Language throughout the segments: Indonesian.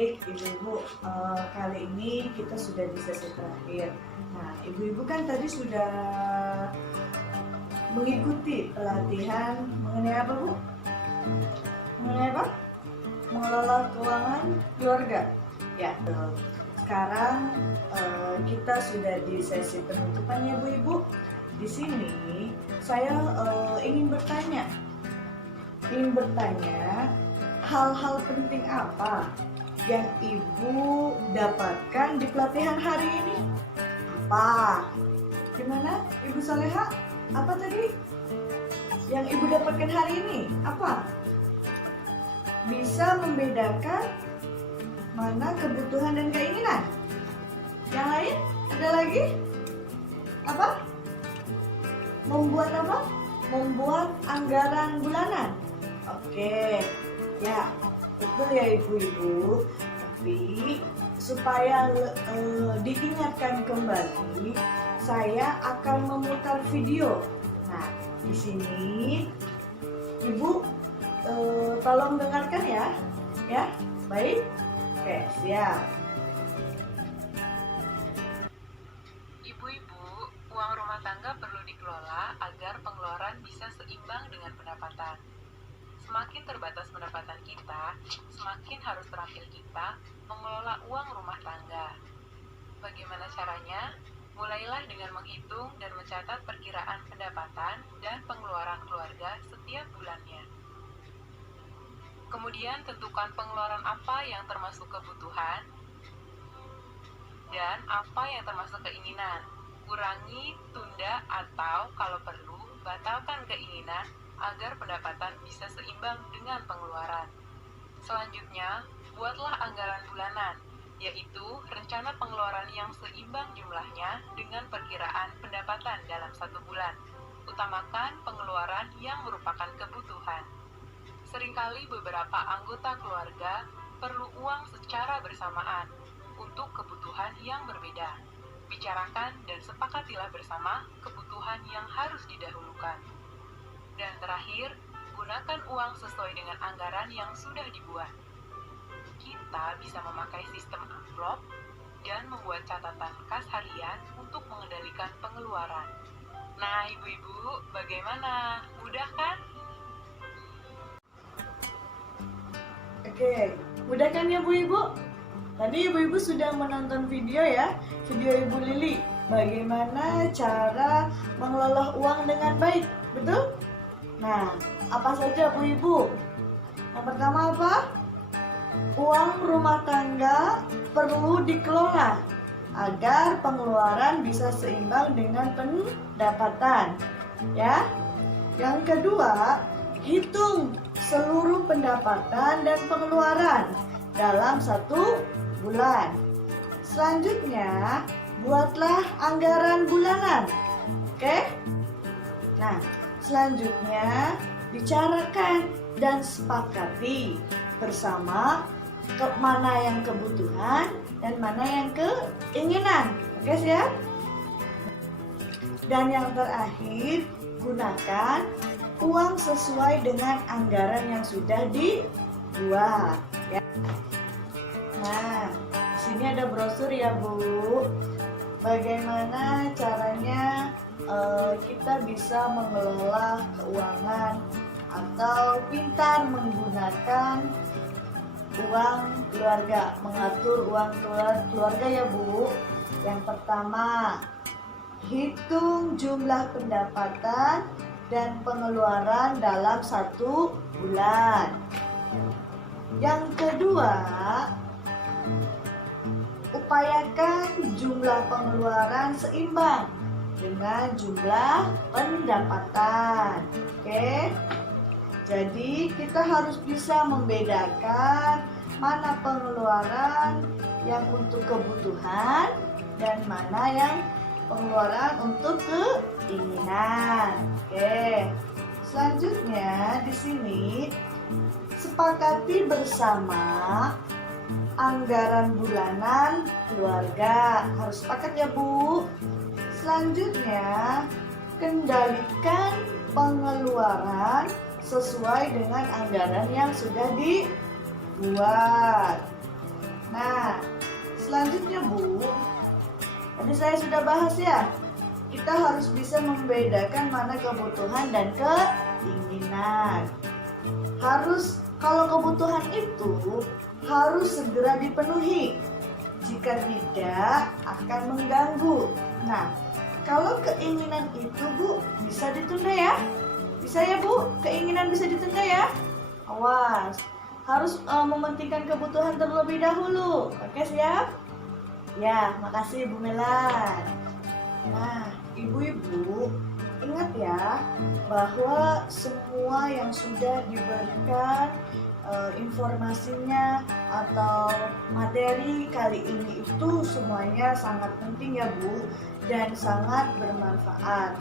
Baik, Ibu-Ibu, kali ini kita sudah di sesi terakhir. Nah, Ibu-Ibu kan tadi sudah mengikuti pelatihan mengenai apa, Bu? Mengenai apa? Mengelola keuangan keluarga. Ya, betul. Sekarang kita sudah di sesi penutupan ya, Bu Ibu. Di sini saya ingin bertanya hal-hal penting apa yang Ibu dapatkan di pelatihan hari ini? Apa? Gimana, Ibu Soleha? Apa tadi yang Ibu dapatkan hari ini? Apa? Bisa membedakan mana kebutuhan dan keinginan? Yang lain? Ada lagi? Apa? Membuat apa? Membuat anggaran bulanan. Oke, ya betul ya Ibu-Ibu. Tapi supaya diingatkan kembali, saya akan memutar video. Nah, di sini Ibu tolong dengarkan ya. Ya, baik. Oke, siap. Ibu-ibu, uang rumah tangga perlu dikelola agar pengeluaran bisa seimbang dengan pendapatan. Semakin terbatas pendapatan kita, semakin harus terampil kita mengelola uang rumah tangga. Bagaimana caranya? Mulailah dengan menghitung dan mencatat perkiraan pendapatan dan pengeluaran keluarga setiap bulannya. Kemudian tentukan pengeluaran apa yang termasuk kebutuhan dan apa yang termasuk keinginan. Kurangi, tunda, atau kalau perlu, batalkan keinginan agar pendapatan bisa seimbang dengan pengeluaran. Selanjutnya, buatlah anggaran bulanan, yaitu rencana pengeluaran yang seimbang jumlahnya dengan perkiraan pendapatan dalam satu bulan. Utamakan pengeluaran yang merupakan kebutuhan. Seringkali beberapa anggota keluarga perlu uang secara bersamaan untuk kebutuhan yang berbeda. Bicarakan dan sepakatilah bersama kebutuhan yang harus didahulukan. Dan terakhir, gunakan uang sesuai dengan anggaran yang sudah dibuat. Kita bisa memakai sistem amplop dan membuat catatan kas harian untuk mengendalikan pengeluaran. Nah, Ibu-ibu, bagaimana? Mudah kan? Oke, mudah kan ya Bu Ibu? Tadi Ibu-Ibu sudah menonton video ya, video Ibu Lili. Bagaimana cara mengelola uang dengan baik, betul? Nah, apa saja Bu Ibu? Yang pertama apa? Uang rumah tangga perlu dikelola agar pengeluaran bisa seimbang dengan pendapatan. Ya. Yang kedua, hitung seluruh pendapatan dan pengeluaran dalam satu bulan. Selanjutnya, buatlah anggaran bulanan. Oke? Nah, selanjutnya bicarakan dan sepakati bersama mana yang kebutuhan dan mana yang keinginan. Oke, siap? Dan yang terakhir, gunakan uang sesuai dengan anggaran yang sudah dibuat. Ya. Nah, di sini ada brosur ya Bu. Bagaimana caranya kita bisa mengelola keuangan atau pintar menggunakan uang keluarga, mengatur uang keluarga ya Bu. Yang pertama, hitung jumlah pendapatan dan pengeluaran dalam satu bulan. Yang kedua, upayakan jumlah pengeluaran seimbang dengan jumlah pendapatan. Oke. Jadi kita harus bisa membedakan mana pengeluaran yang untuk kebutuhan dan mana yang pengeluaran untuk keinginan. Oke. Selanjutnya di sini sepakati bersama anggaran bulanan keluarga. Harus sepakat ya Bu. Selanjutnya, kendalikan pengeluaran sesuai dengan anggaran yang sudah dibuat. saya sudah bahas ya. Kita harus bisa membedakan mana kebutuhan dan keinginan. Kalau kebutuhan itu harus segera dipenuhi. Jika tidak, akan mengganggu. Nah, kalau keinginan itu Bu, bisa ditunda ya. Bisa ya Bu, keinginan bisa ditunda ya. Awas, harus mementingkan kebutuhan terlebih dahulu. Oke, siap? Ya, makasih Bu Melan. Nah, ibu-ibu, ingat ya bahwa semua yang sudah diberikan informasinya atau materi kali ini itu semuanya sangat penting ya Bu, dan sangat bermanfaat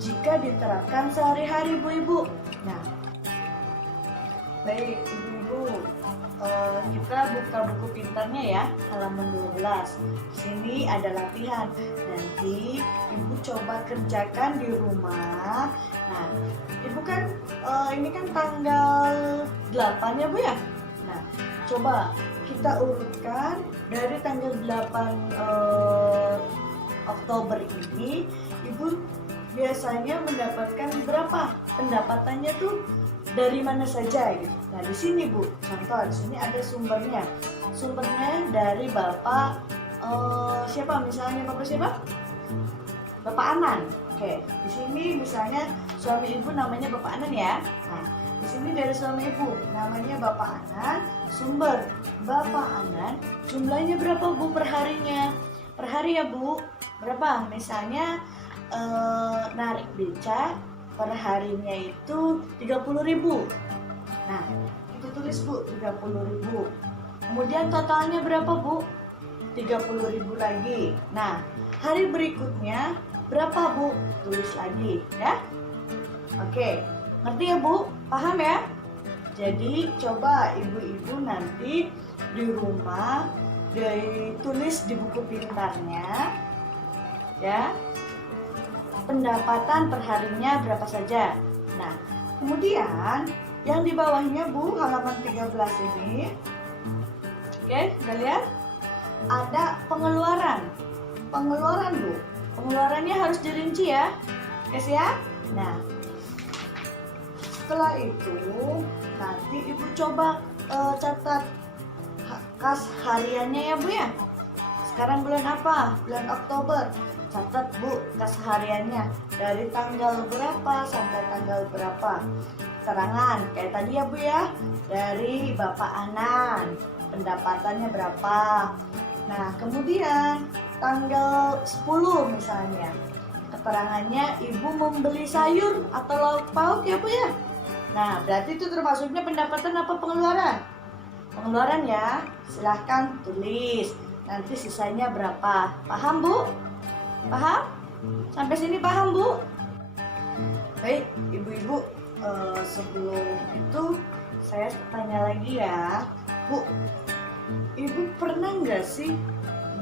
jika diterapkan sehari-hari Bu-ibu. Nah, baik ibu-ibu, kita buka buku pintarnya ya, halaman 12. Di sini ada latihan. Nanti ibu coba kerjakan di rumah. Nah, ibu kan ini kan tanggal 8 ya Bu ya. Nah, coba kita urutkan dari tanggal 8 Oktober ini, ibu biasanya mendapatkan berapa pendapatannya tuh, dari mana saja gitu. Nah, di sini Bu, contoh di sini ada sumbernya. Sumbernya dari Bapak siapa misalnya, Bapak siapa? Bapak Anan. Oke, di sini misalnya suami ibu namanya Bapak Anan ya. Nah, di sini dari suami ibu namanya Bapak Anan, sumber Bapak Anan, jumlahnya berapa Bu per harinya? Per hari ya Bu, berapa? Misalnya narik beca per harinya itu 30.000. Nah, itu tulis Bu, 30.000. Kemudian totalnya berapa Bu? 30.000 lagi. Nah, hari berikutnya berapa Bu? Tulis lagi ya. Oke, ngerti ya Bu? Paham ya? Jadi coba ibu-ibu nanti di rumah ditulis di buku pintarnya ya, pendapatan perharinya berapa saja. Nah, kemudian yang di bawahnya Bu, halaman 13 ini, oke, udah lihat? Ada pengeluaran. Pengeluaran Bu, pengeluarannya harus dirinci ya. Oke siap? Nah, setelah itu nanti ibu coba catat kas hariannya ya Bu ya. Sekarang bulan apa? Bulan Oktober. Catat Bu kas hariannya dari tanggal berapa sampai tanggal berapa. Keterangan kayak tadi ya Bu ya, dari Bapak Anan pendapatannya berapa. Nah, kemudian tanggal 10 misalnya, keterangannya ibu membeli sayur atau lauk pauk ya Bu ya. Nah, berarti itu termasuknya pendapatan apa pengeluaran? Pengeluaran ya, silahkan tulis. Nanti sisanya berapa? Paham Bu? Paham? Sampai sini paham Bu? Baik, ibu-ibu, sebelum itu saya tanya lagi ya, Bu. Ibu pernah nggak sih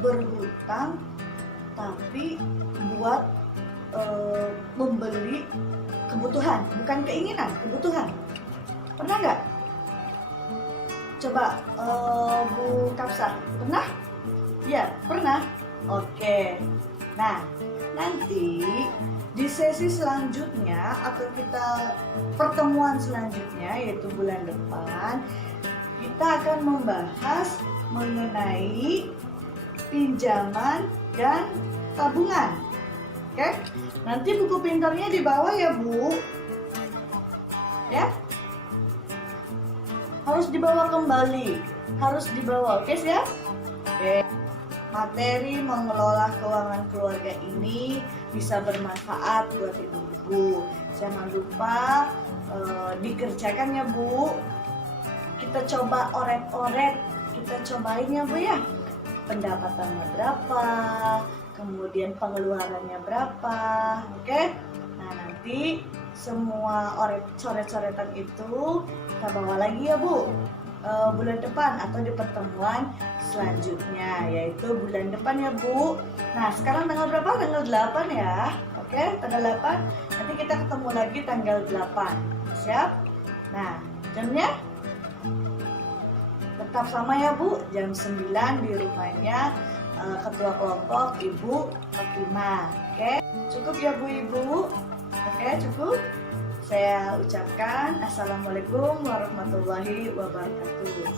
berhutang tapi buat membeli kebutuhan, bukan keinginan, kebutuhan? Pernah nggak? Coba Bu Kapsa, pernah? Ya, pernah. Oke. Nah, nanti di sesi selanjutnya atau kita pertemuan selanjutnya yaitu bulan depan, kita akan membahas mengenai pinjaman dan tabungan. Oke? Nanti buku pintarnya di bawah ya Bu. Ya? Harus dibawa kembali. Harus dibawa. Oke siap? Oke. Materi mengelola keuangan keluarga ini bisa bermanfaat buat ibu-ibu. Jangan lupa dikerjakan ya Bu. Kita coba oret-oret, kita cobain ya Bu ya. Pendapatannya berapa, kemudian pengeluarannya berapa, oke? Nah, nanti semua coret-coretan itu kita bawa lagi ya Bu, bulan depan atau di pertemuan selanjutnya, yaitu bulan depan ya Bu. Nah, sekarang tanggal berapa? Tanggal 8 ya. Oke, tanggal 8. Nanti kita ketemu lagi tanggal 8. Siap? Nah, jamnya tetap sama ya Bu, jam 9 di rumahnya ketua kelompok Ibu Fatimah. Oke, cukup ya Bu Ibu. Oke, cukup. Saya ucapkan Assalamualaikum warahmatullahi wabarakatuh.